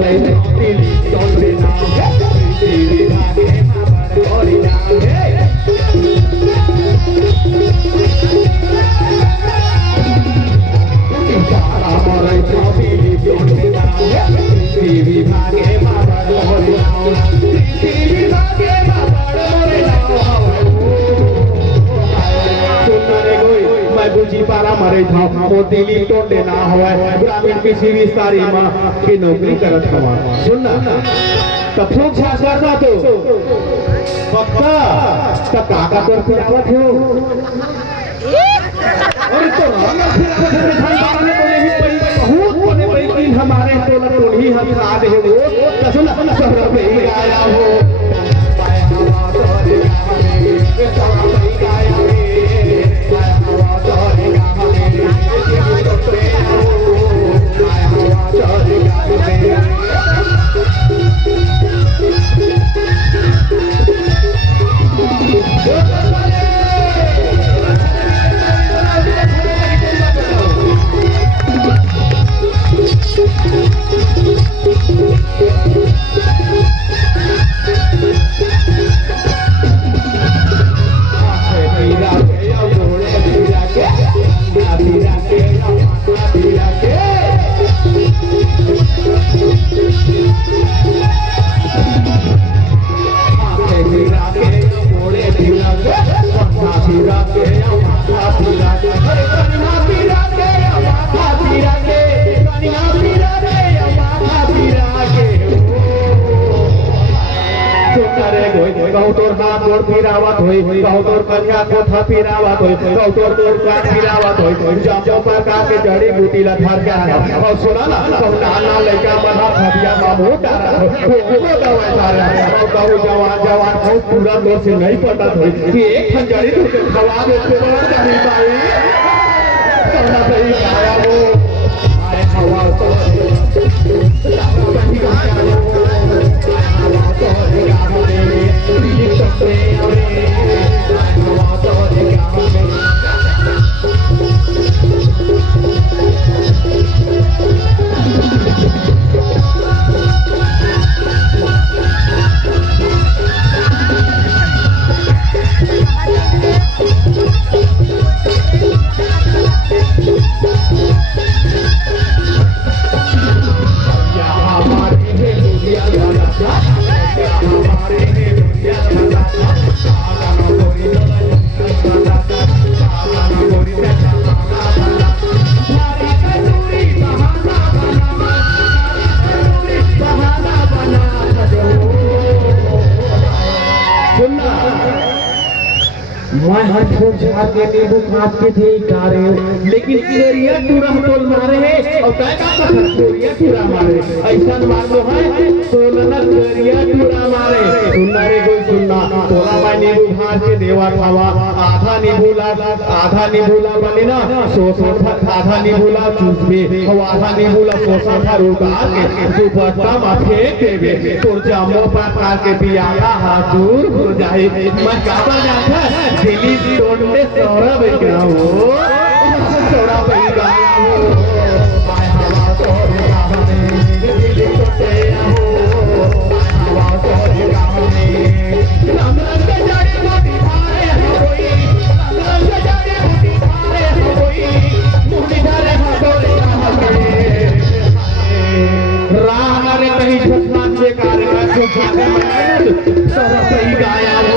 रे दिली तोड़े ना तेरे भागे मार गोरी ना तारा रे दिली तोड़े ना तेरे भागे मार गोरी ना तेरे भागे मार गोरी ना मैं बुझी पारा मरे था वो दिली तोड़े ना हुआ ग्रामीण किसी विस्तारी माँ की नौकरी करत हवा सुनना तब लोग छाछा तो पक्का तब काका तोर फिरावत हो और तो बहुत बने भाई हमारे टोला टोली हम साथ है वो सुनना शहर में ही आया हो पाया हवा तोरे गाँव में गाया तोर हाथ गोड़ फिरावत होई तोर कन्या कोठा फिरावत होई तोर कान फिरावत होई जब प्रकार के जड़ी बूटी ला धर के आया और सुना ना तो नाना लड़का बना खबिया मामू डारा वो दवा डाला और कहू जवान को पूरा तौर से नहीं पता होई कि एक जड़ी तो खवा दे तो बड़ा नहीं पाई सोना सही आया वो आए हवा तो मैं हर फूल झाड़ के नींबू काट के थे कारे लेकिन इलेरिया टूरा तोल मारे है और काय का इलेरिया टूरा मारे ऐसा मानो है सोलना इलेरिया टूरा मारे सुनना रे कोई सुनना तोला मैं नींबू झाड़ के देवा खावा आधा नींबूला बने ना सोसा आधा नींबूला चूस पे और आधा नींबूला सोसा था रोगा के दुपट्टा में फेंक देवे तोर जामो पर के पियाला हाथूर हो जाए मैं काबा जाता दिल्ली तोड़ने सोरा बैठा हो सोरा बैठा हो पाए हवा तोड़े गाँव में दिल्ली तोड़ते हो हवा तोड़े गाँव में रंग के जाड़े मोटी भारे होई रंग के जाड़े मोटी भारे होई मुंडी धारे तोड़े गाँव में राह रे कहीं छसमान के कारण सोरा बैठा